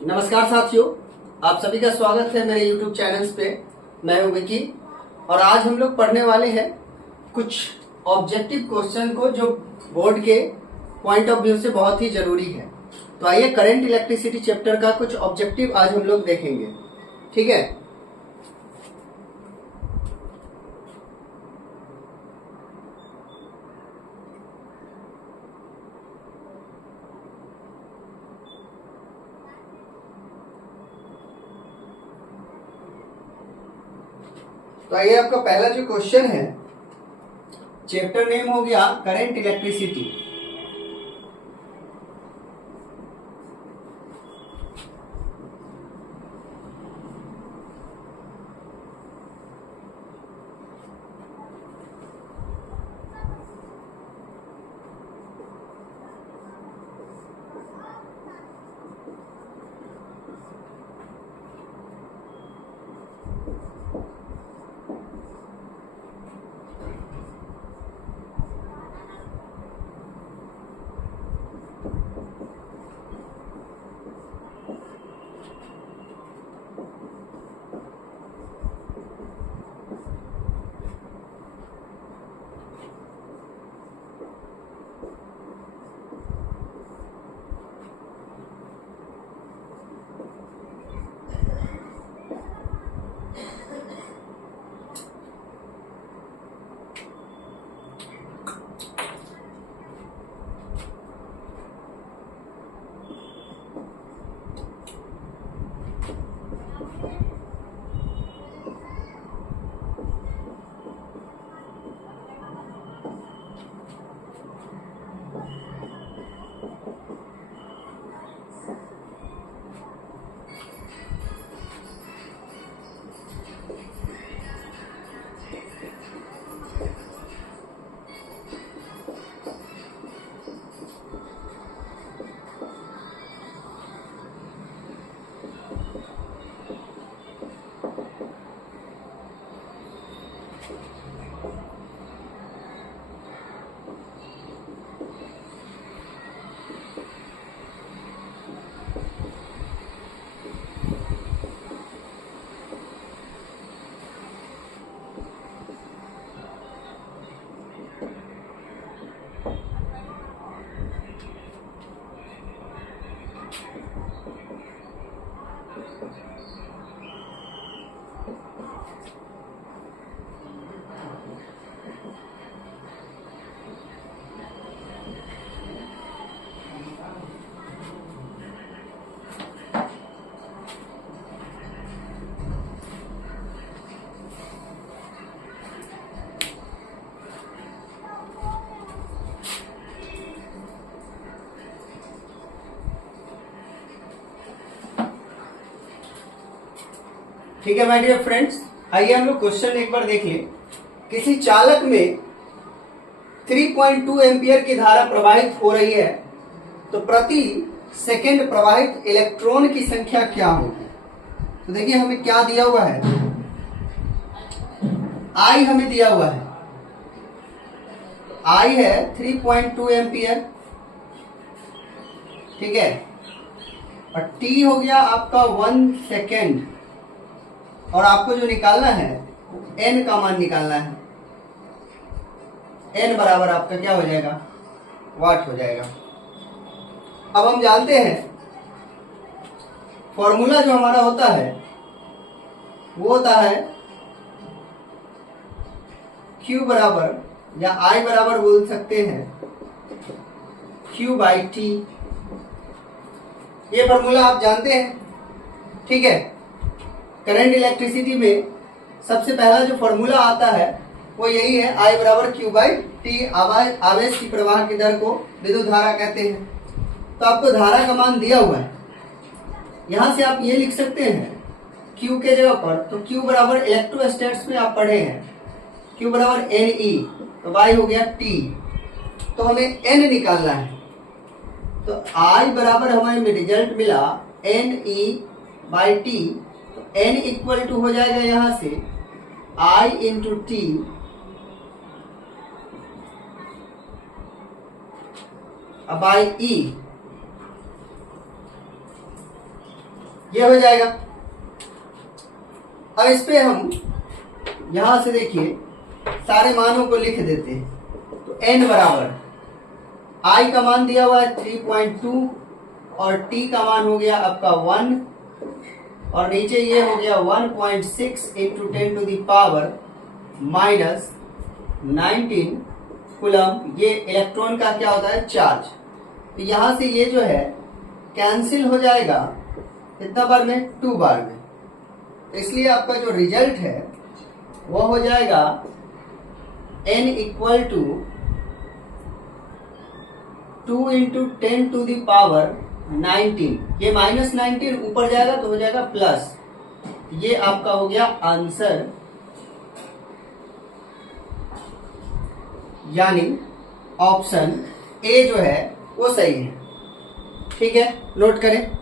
नमस्कार साथियों, आप सभी का स्वागत है मेरे YouTube चैनल्स पे। मैं हूं विकी और आज हम लोग पढ़ने वाले हैं कुछ ऑब्जेक्टिव क्वेश्चन को जो बोर्ड के पॉइंट ऑफ व्यू से बहुत ही जरूरी है। तो आइए करंट इलेक्ट्रिसिटी चैप्टर का कुछ ऑब्जेक्टिव आज हम लोग देखेंगे। ठीक है, तो आइए आपका पहला जो क्वेश्चन है, चैप्टर नेम हो गया करंट इलेक्ट्रिसिटी। ठीक है माय डियर फ्रेंड्स, आइए हम लोग क्वेश्चन एक बार देख लें। किसी चालक में 3.2 एम्पियर की धारा प्रवाहित हो रही है, तो प्रति सेकंड प्रवाहित इलेक्ट्रॉन की संख्या क्या होगी। तो देखिए हमें क्या दिया हुआ है, आई हमें दिया हुआ है। आई है 3.2 एम्पियर, ठीक है, और टी हो गया आपका 1 सेकेंड, और आपको जो निकालना है एन का मान निकालना है। एन बराबर आपका क्या हो जाएगा, वाट हो जाएगा। अब हम जानते हैं फॉर्मूला जो हमारा होता है वो होता है Q बराबर, या I बराबर बोल सकते हैं Q/T। ये फॉर्मूला आप जानते हैं, ठीक है। करंट इलेक्ट्रिसिटी में सबसे पहला जो फॉर्मूला आता है वो यही है, I बराबर Q/T। आवेश की प्रवाह की दर को विद्युत धारा कहते हैं। तो आपको धारा का मान दिया हुआ है, यहां से आप ये लिख सकते हैं Q के जगह पर, तो Q बराबर इलेक्ट्रोस्टैटिक्स में आप पढ़े हैं, Q बराबर NE, तो Y हो गया T। तो हमें N निकालना है, तो I बराबर हमें रिजल्ट मिला NE/T। N इक्वल टू हो जाएगा यहां से I into T by E. ये हो जाएगा। अब इस पे हम यहां से देखिए सारे मानों को लिख देते हैं। तो n बराबर i का मान दिया हुआ है 3.2 और t का मान हो गया आपका 1 और नीचे ये हो गया 1.6 into 10 to the power minus 19 coulomb. ये इलेक्ट्रॉन का क्या होता है, चार्ज। तो यहां से ये जो है कैंसिल हो जाएगा कितना बार में, 2 बार में। इसलिए आपका जो रिजल्ट है वो हो जाएगा n equal to 2 into 10 to the power 19। ये माइनस 19 ऊपर जाएगा तो हो जाएगा प्लस। ये आपका हो गया आंसर, यानी ऑप्शन ए जो है वो सही है। ठीक है, नोट करें।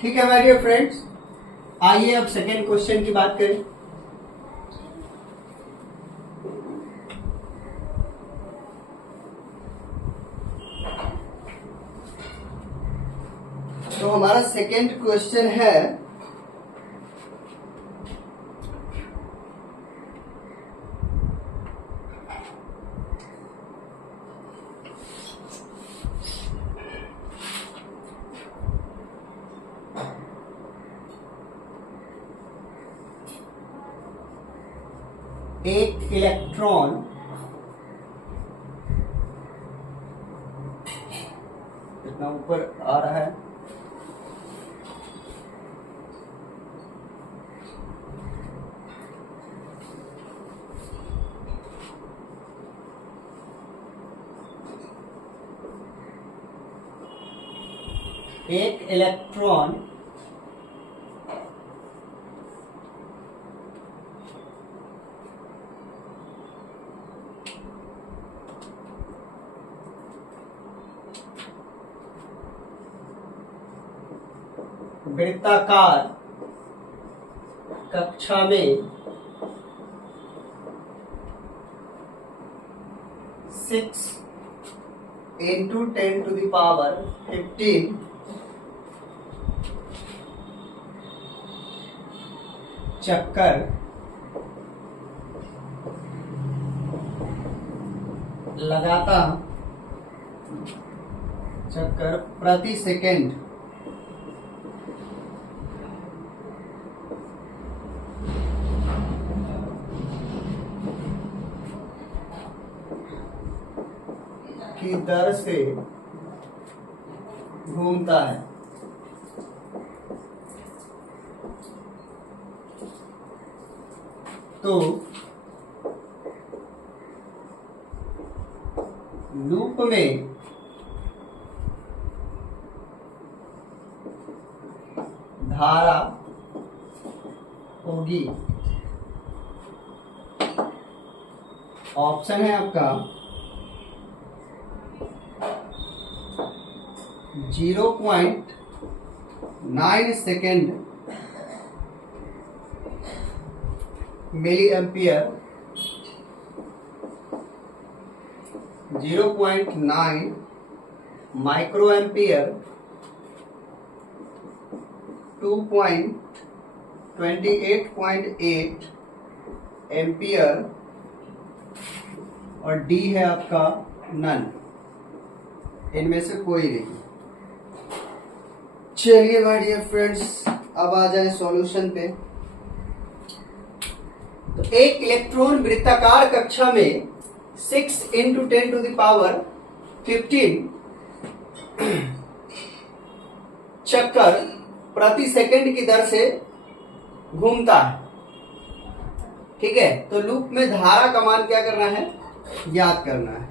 ठीक है माय डियर फ्रेंड्स, आइए अब सेकेंड क्वेश्चन की बात करें। तो हमारा सेकेंड क्वेश्चन है एक इलेक्ट्रॉन कितना ऊपर आ रहा है, एक इलेक्ट्रॉन वृत्ताकार कक्षा में 6 इंटू 10 टू द पावर 15 चक्कर लगाता चक्कर प्रति सेकेंड की दर से घूमता है। तो लूप में धारा होगी, ऑप्शन है आपका 0.9 second milli ampere, 0.9 micro ampere, 2.28.8 ampere और डी है आपका नन। इनमें से कोई नहीं। चलिए माय डियर फ्रेंड्स, अब आ जाए सॉल्यूशन पे। तो एक इलेक्ट्रॉन वृत्ताकार कक्षा में 6 इंटू 10 टू द पावर 15 चक्कर प्रति सेकंड की दर से घूमता है। ठीक है, तो लूप में धारा का मान क्या करना है, ज्ञात करना है।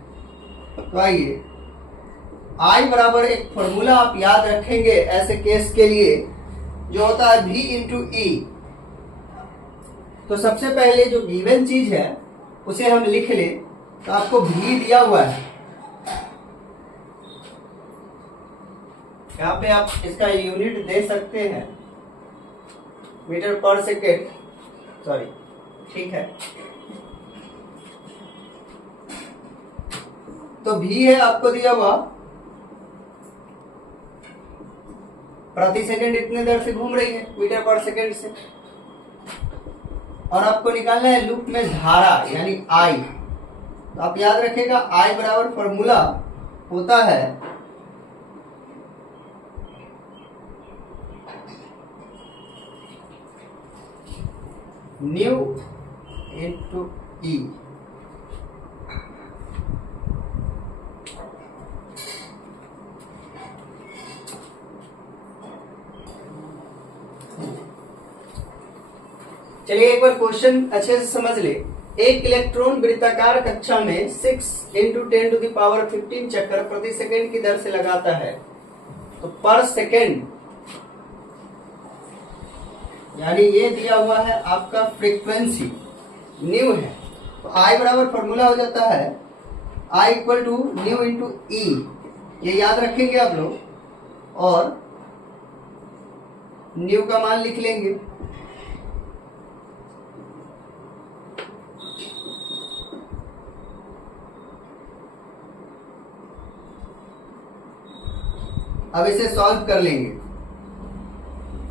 तो आइए, I बराबर एक फॉर्मूला आप याद रखेंगे ऐसे केस के लिए, जो होता है V इंटू ई। तो सबसे पहले जो गिवन चीज है उसे हम लिख लें। तो आपको V दिया हुआ है, यहाँ पे आप इसका यूनिट दे सकते हैं मीटर पर सेकेंड, सॉरी, ठीक है। तो भी है आपको दिया हुआ प्रति सेकंड इतने दर से घूम रही है मीटर पर सेकंड से, और आपको निकालना है लूप में धारा यानी आई। तो आप याद रखिएगा आई बराबर फॉर्मूला होता है न्यू इंटू ई। चलिए एक बार क्वेश्चन अच्छे से समझ ले। एक इलेक्ट्रॉन वृत्ताकार कक्षा में 6 × 10⁻15 चक्कर प्रति सेकंड की दर से लगाता है। तो पर सेकंड यानी ये दिया हुआ है आपका फ्रीक्वेंसी न्यू है। तो आई बराबर फॉर्मूला हो जाता है I equal to new into ई, ये याद रखेंगे आप लोग, और न्यू का मान लिख लेंगे। अब इसे सॉल्व कर लेंगे।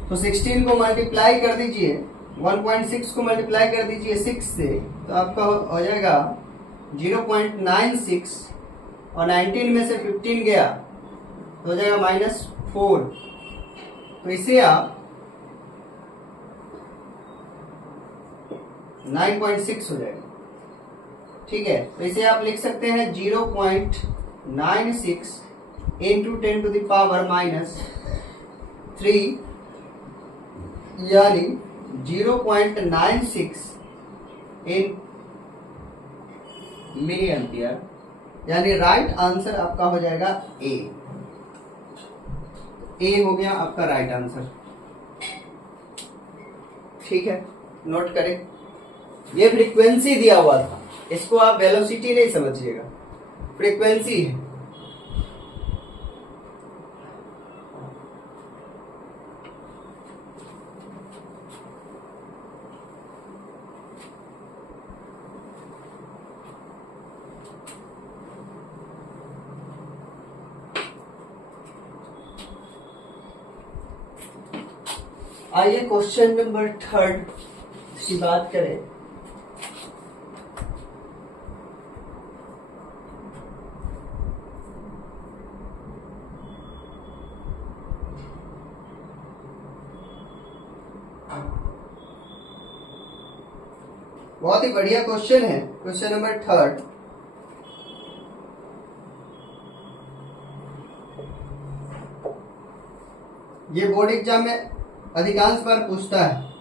तो 16 को मल्टीप्लाई कर दीजिए, 1.6 को मल्टीप्लाई कर दीजिए 6 से, तो आपका हो जाएगा 0.96, और 19 में से 15 गया तो हो जाएगा -4। तो इसे आप 9.6 हो जाएगा, ठीक है। तो इसे आप लिख सकते हैं 0.96 into 10⁻³ यानी 0.96 इन मिली एम्पियर, यानी राइट आंसर आपका हो जाएगा ए। ए हो गया आपका राइट आंसर, ठीक है। नोट करें, ये फ्रीक्वेंसी दिया हुआ था, इसको आप वेलोसिटी नहीं समझिएगा, फ्रीक्वेंसी है। आइए क्वेश्चन नंबर 3 की बात करें। बहुत ही बढ़िया क्वेश्चन है, क्वेश्चन नंबर 3। ये बोर्ड एग्जाम में अधिकांश बार पूछता है।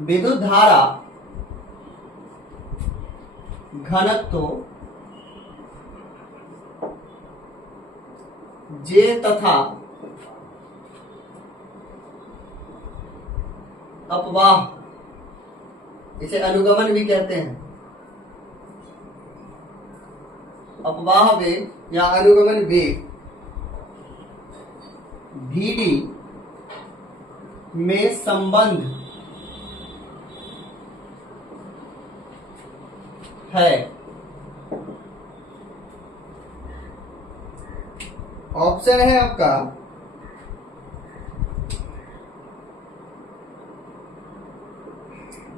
विद्युत धारा घनत्व J तथा अपवाह, इसे अनुगमन भी कहते हैं, अपवाह वेग या अनुगमन वेग VD में संबंध है। ऑप्शन है आपका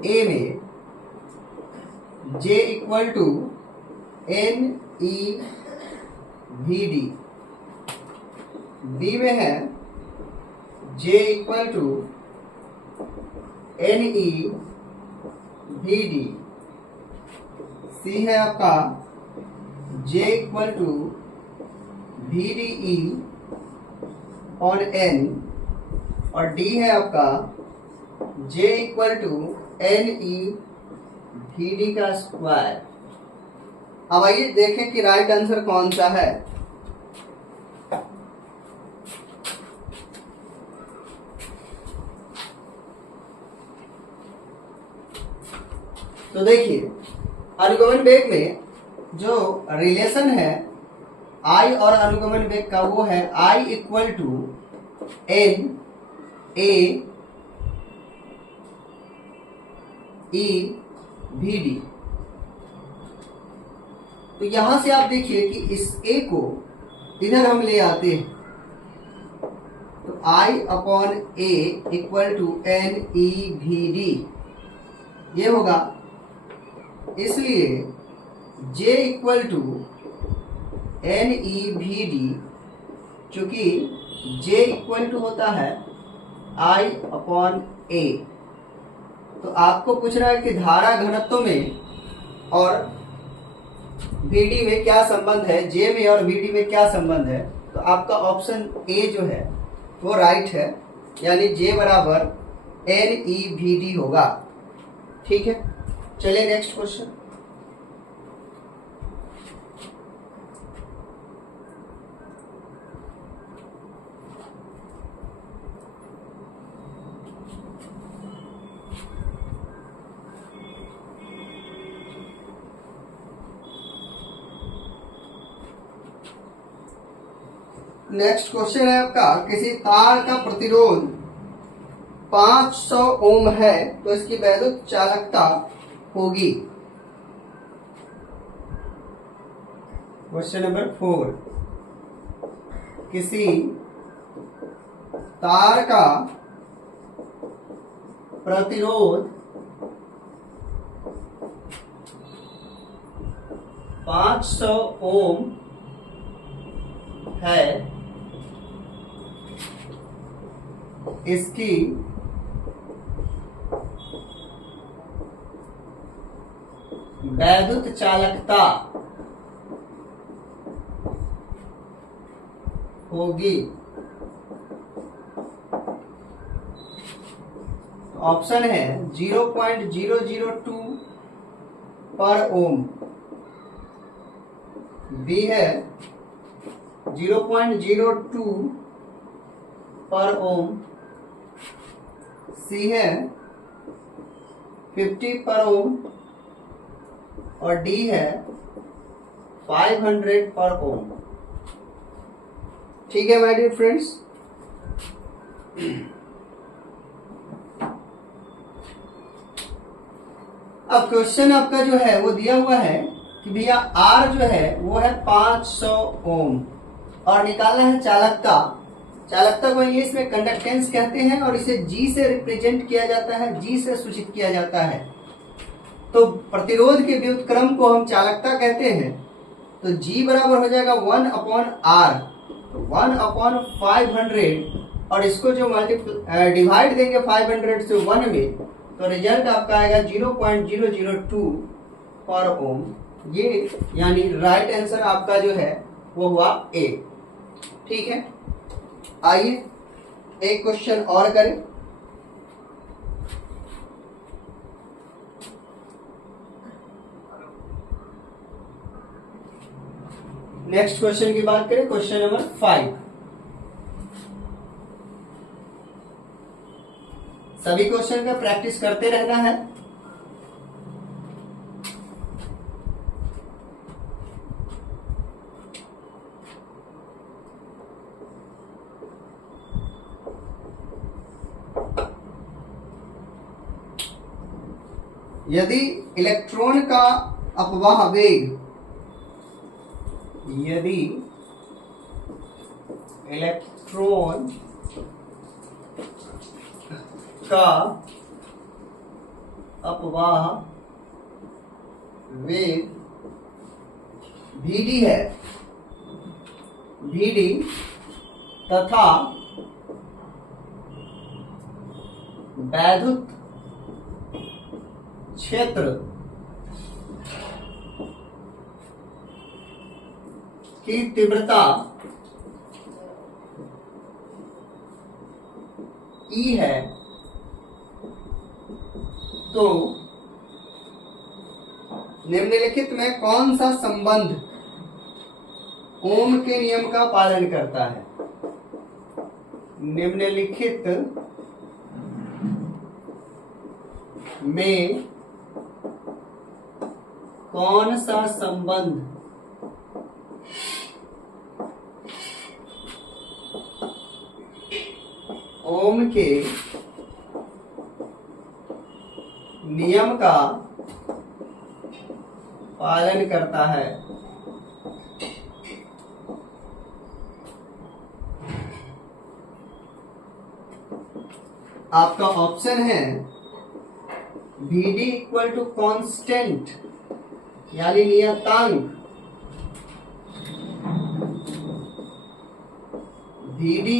ए में J equal to NEVD, B में है J equal to NEVD, C है आपका J इक्वल टू VDE और N, और डी है आपका J इक्वल टू NEVD का स्क्वायर। अब आइए देखें कि राइट आंसर कौन सा है। तो देखिए, अनुगमन वेग में जो रिलेशन है I और अनुगमन वेग का वो है I equal to N A E V D. तो यहां से आप देखिए कि इस A को इधर हम ले आते हैं, तो I upon A equal to N E V D ये होगा। इसलिए J equal to N E V D, चूंकि J इक्वल टू होता है I अपॉन ए, तो आपको पूछ रहा है कि धारा घनत्व में और VD में क्या संबंध है, J में और VD में क्या संबंध है। तो आपका ऑप्शन ए जो है वो राइट है, यानी J बराबर NEVD होगा। ठीक है, चलिए नेक्स्ट क्वेश्चन। नेक्स्ट क्वेश्चन है आपका, किसी तार का प्रतिरोध 500 ओम है तो इसकी वैद्युत चालकता होगी। क्वेश्चन नंबर 4, किसी तार का प्रतिरोध 500 ओम है, इसकी वैद्युत चालकता होगी। ऑप्शन है 0.002 पर ओम, बी है 0.02 पर ओम, सी है 50 पर ओम और डी है 500 पर ओम। ठीक है माय डियर फ्रेंड्स, अब क्वेश्चन आपका जो है वो दिया हुआ है कि भैया आर जो है वो है 500 ओम और निकालना है चालकता। चालकता को इंग्लिश में कंडक्टेंस कहते हैं और इसे जी से रिप्रेजेंट किया जाता है, जी से सूचित किया जाता है। तो प्रतिरोध के व्युत्क्रम को हम चालकता कहते हैं। तो जी बराबर हो जाएगा 1 अपॉन आर, 1 अपॉन 500 और इसको जो डिवाइड देंगे 500 से 1 में, तो रिजल्ट आपका आएगा 0.002 पर ओम। ये यानी राइट आंसर आपका जो है वो हुआ ए। ठीक है, आइए एक क्वेश्चन और करें। नेक्स्ट क्वेश्चन की बात करें, क्वेश्चन नंबर 5। सभी क्वेश्चन का प्रैक्टिस करते रहना है। यदि इलेक्ट्रॉन का अपवाह वेग, यदि इलेक्ट्रॉन का अपवाह वेग VD है, VD तथा वैद्युत क्षेत्र की तीव्रता E है, तो निम्नलिखित में कौन सा संबंध ओम के नियम का पालन करता है। निम्नलिखित में कौन सा संबंध ओम के नियम का पालन करता है? आपका ऑप्शन है VD इक्वल टू कॉन्स्टेंट यानी नियतांक, VD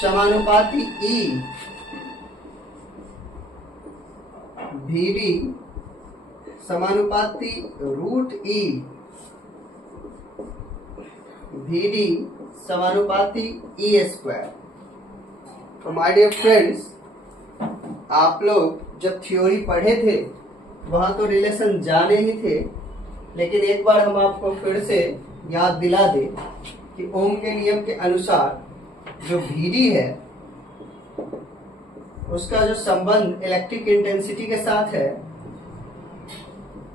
समानुपाती E, VD समानुपाती रूट E, VD समानुपाती E स्क्वायर। तो माय डियर फ्रेंड्स, आप लोग जब थ्योरी पढ़े थे वहां तो रिलेशन जाने ही थे, लेकिन एक बार हम आपको फिर से याद दिला दें कि ओम के नियम के अनुसार जो VD है उसका जो संबंध इलेक्ट्रिक इंटेंसिटी के साथ है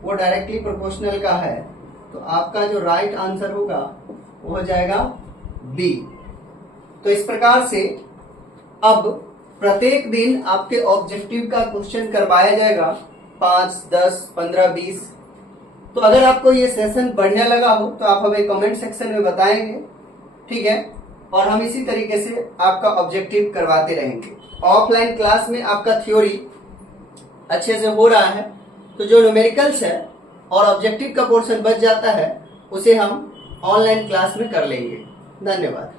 वो डायरेक्टली प्रोपोर्शनल का है। तो आपका जो राइट आंसर होगा वो हो जाएगा बी। तो इस प्रकार से अब प्रत्येक दिन आपके ऑब्जेक्टिव का क्वेश्चन करवाया जाएगा 5, 10, 15, 20। तो अगर आपको ये सेशन बढ़िया लगा हो तो आप हमें कमेंट सेक्शन में बताएंगे, ठीक है। और हम इसी तरीके से आपका ऑब्जेक्टिव करवाते रहेंगे। ऑफलाइन क्लास में आपका थ्योरी अच्छे से हो रहा है, तो जो न्यूमेरिकल्स है और ऑब्जेक्टिव का पोर्शन बच जाता है उसे हम ऑनलाइन क्लास में कर लेंगे। धन्यवाद।